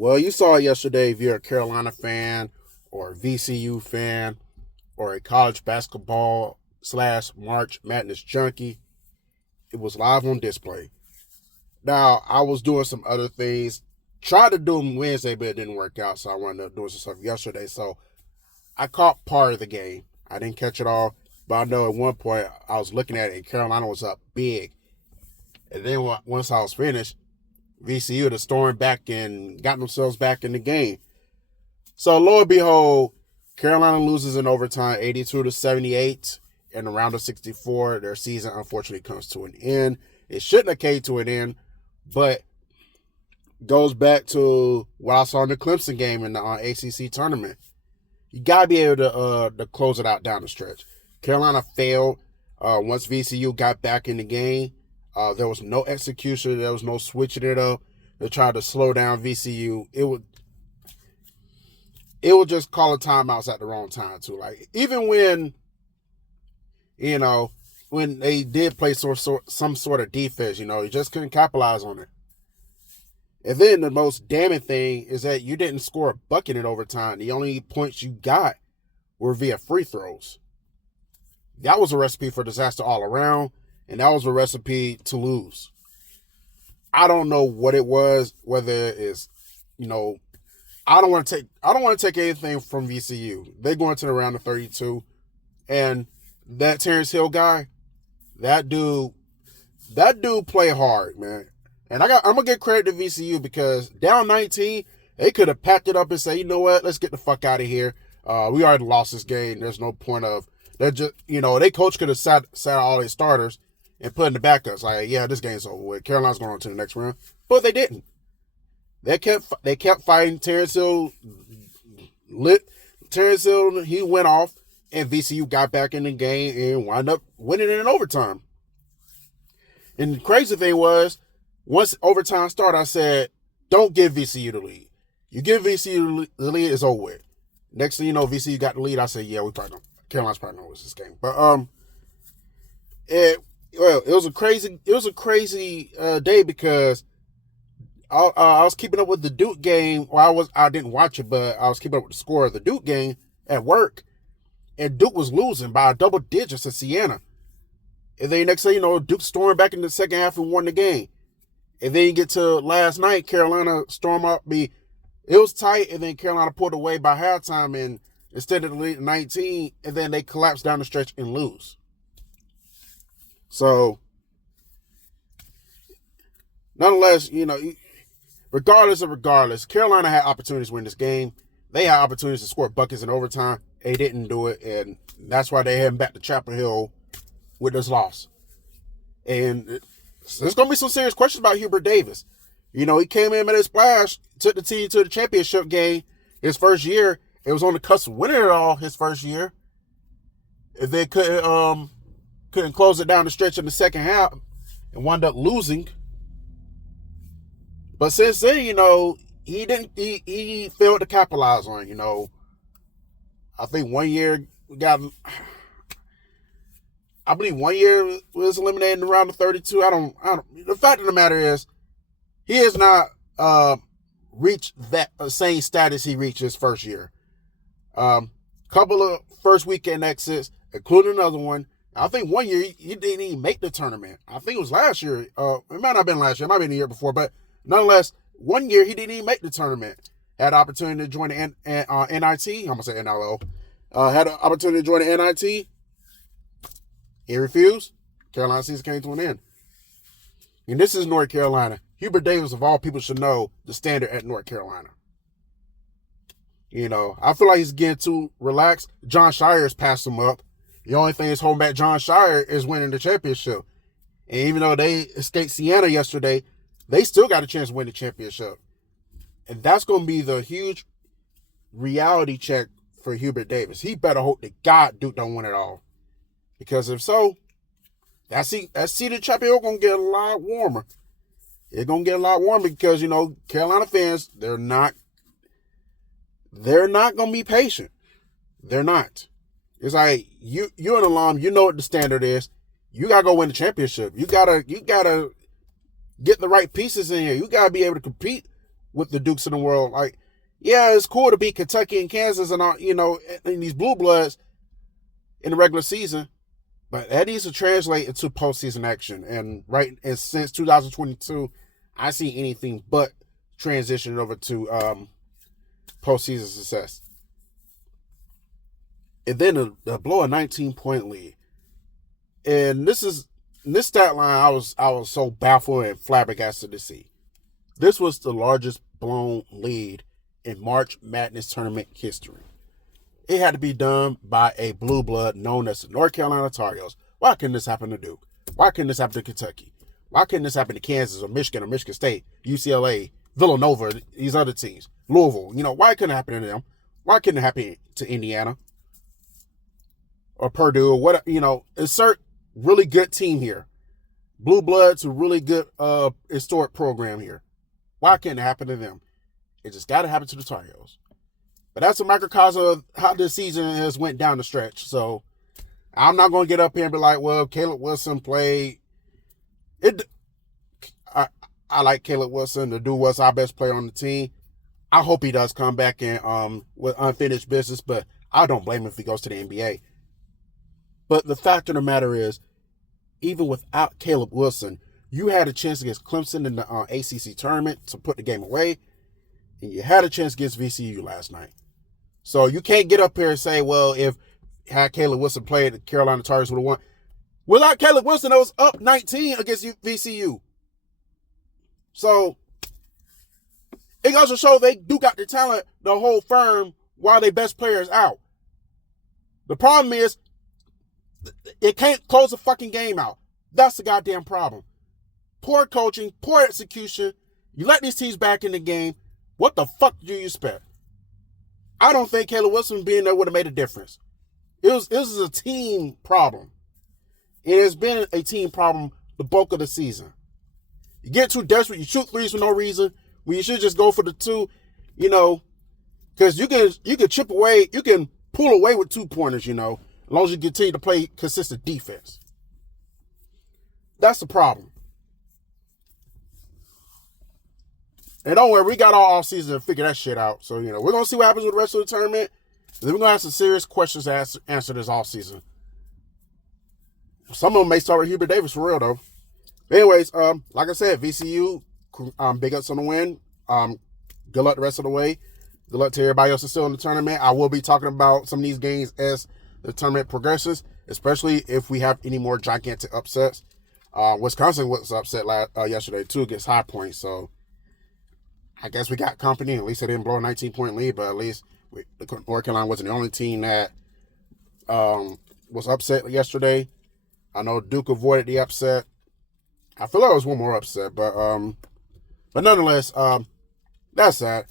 Well, you saw it yesterday if you're a Carolina fan or a VCU fan or a college basketball slash March Madness junkie. It was live on display. Now, I was doing some other things. Tried to do them Wednesday, but it didn't work out, so I wound up doing some stuff yesterday. So I caught part of the game. I didn't catch it all, but I know at one point I was looking at it and Carolina was up big. And then once I was finished, VCU had stormed back and got themselves back in the game. So lo and behold, Carolina loses in overtime 82-78 in the round of 64. Their season unfortunately comes to an end. It shouldn't have came to an end, but goes back to what I saw in the Clemson game in the ACC tournament. You got to be able to close it out down the stretch. Carolina failed once VCU got back in the game. There was no execution. There was no switching it up. They tried to slow down VCU. It would just call a timeouts at the wrong time too. Like even when they did play some sort of defense, you just couldn't capitalize on it. And then the most damning thing is that you didn't score a bucket in overtime. The only points you got were via free throws. That was a recipe for disaster all around, and that was a recipe to lose. I don't know what it was, whether it's, I don't want to take anything from VCU. They're going to the round of 32, and that Terrence Hill guy, that dude play hard, man. And I'm gonna give credit to VCU because down 19, they could have packed it up and say, you know what, let's get the fuck out of here. We already lost this game. There's no point of that. Just their coach could have sat all their starters and put in the backups. Like, yeah, this game's over with. Carolina's going on to the next round, but they didn't. They kept fighting. Terrence Hill, he went off, and VCU got back in the game and wound up winning it in overtime. And the crazy thing was, once overtime started, I said, don't give VCU the lead. You give VCU the lead, it's over with. Next thing you know, VCU got the lead. I said, yeah, Carolina's probably gonna lose this game. But it was a crazy day because I was keeping up with the Duke game. Well, I didn't watch it, but I was keeping up with the score of the Duke game at work, and Duke was losing by double digits to Siena. And then next thing you know, Duke stormed back in the second half and won the game. And then you get to last night, Carolina stormed up. It was tight, and then Carolina pulled away by halftime, and instead of the lead 19, and then they collapse down the stretch and lose. So, nonetheless, regardless, Carolina had opportunities to win this game. They had opportunities to score buckets in overtime. They didn't do it, and that's why they're heading back to Chapel Hill with this loss. And there's going to be some serious questions about Hubert Davis. He came in, made a splash, took the team to the championship game his first year. It was on the cusp of winning it all his first year. If they couldn't close it down the stretch in the second half and wound up losing. But since then, he failed to capitalize on it. I think 1 year I believe 1 year was eliminated in the round of 32. The fact of the matter is, he has not reached that same status he reached his first year. Couple of first weekend exits, including another one. I think 1 year he didn't even make the tournament. I think it was last year. It might not have been last year. It might have been the year before. But nonetheless, 1 year he didn't even make the tournament. Had the opportunity to join the NIT. I'm going to say NLO. Had the opportunity to join the NIT. He refused. Carolina season came to an end. And this is North Carolina. Hubert Davis, of all people, should know the standard at North Carolina. I feel like he's getting too relaxed. John Shire's passed him up. The only thing that's holding back John Shire is winning the championship. And even though they escaped Siena yesterday, they still got a chance to win the championship. And that's going to be the huge reality check for Hubert Davis. He better hope that God Duke don't win it all. Because if so, that seeded champion going to get a lot warmer. It's going to get a lot warmer because, Carolina fans, they're not going to be patient. They're not. It's like, you're an alum, you know what the standard is. You got to go win the championship. You got to get the right pieces in here. You got to be able to compete with the Dukes in the world. Like, yeah, it's cool to beat Kentucky and Kansas and all, in these blue bloods in the regular season, but that needs to translate into postseason action. And since 2022, I see anything but transitioning over to postseason success. And then the blow a 19-point lead. And this stat line I was so baffled and flabbergasted to see. This was the largest blown lead in March Madness tournament history. It had to be done by a blue blood known as the North Carolina Tar Heels. Why couldn't this happen to Duke? Why couldn't this happen to Kentucky? Why couldn't this happen to Kansas or Michigan State, UCLA, Villanova, these other teams, Louisville? Why couldn't it happen to them? Why couldn't it happen to Indiana or Purdue or what? Insert really good team here. Blue Bloods, a really good historic program here. Why couldn't it happen to them? It just got to happen to the Tar Heels. But that's a microcosm of how this season has went down the stretch. So I'm not going to get up here and be like, well, Caleb Wilson played. I like Caleb Wilson. The dude was our best player on the team. I hope he does come back and with unfinished business, but I don't blame him if he goes to the NBA. But the fact of the matter is, even without Caleb Wilson, you had a chance against Clemson in the ACC tournament to put the game away, and you had a chance against VCU last night. So you can't get up here and say, well, if had Caleb Wilson played, the Carolina Tar Heels would have won. Without Caleb Wilson, it was up 19 against VCU. So it goes to show they do got the talent to hold firm while their best player is out. The problem is it can't close the fucking game out. That's the goddamn problem. Poor coaching, poor execution. You let these teams back in the game. What the fuck do you expect? I don't think Caleb Wilson being there would have made a difference. It was a team problem. It has been a team problem the bulk of the season. You get too desperate, you shoot threes for no reason, when you should just go for the two, because you can chip away, you can pull away with 2-pointers, as long as you continue to play consistent defense. That's the problem. And don't worry, we got all season to figure that shit out. So, we're going to see what happens with the rest of the tournament. Then we're going to have some serious questions to answer this off season. Some of them may start with Hubert Davis for real, though. Anyways, like I said, VCU, big ups on the win. Good luck the rest of the way. Good luck to everybody else that's still in the tournament. I will be talking about some of these games as the tournament progresses, especially if we have any more gigantic upsets. Wisconsin was upset yesterday, too, against High Point. So I guess we got company. At least they didn't blow a 19-point lead, but at least North Carolina wasn't the only team that was upset yesterday. I know Duke avoided the upset. I feel like it was one more upset, but nonetheless, that's that.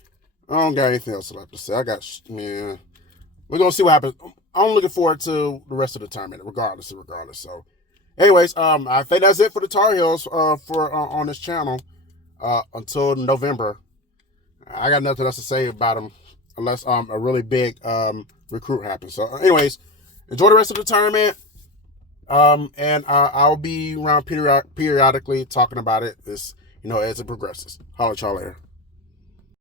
I don't got anything else left to say. We're gonna see what happens. I'm looking forward to the rest of the tournament, regardless. So, anyways, I think that's it for the Tar Heels for on this channel until November. I got nothing else to say about them unless a really big recruit happens. So, anyways, enjoy the rest of the tournament. And I'll be around periodically talking about it as it progresses. Holla at y'all later.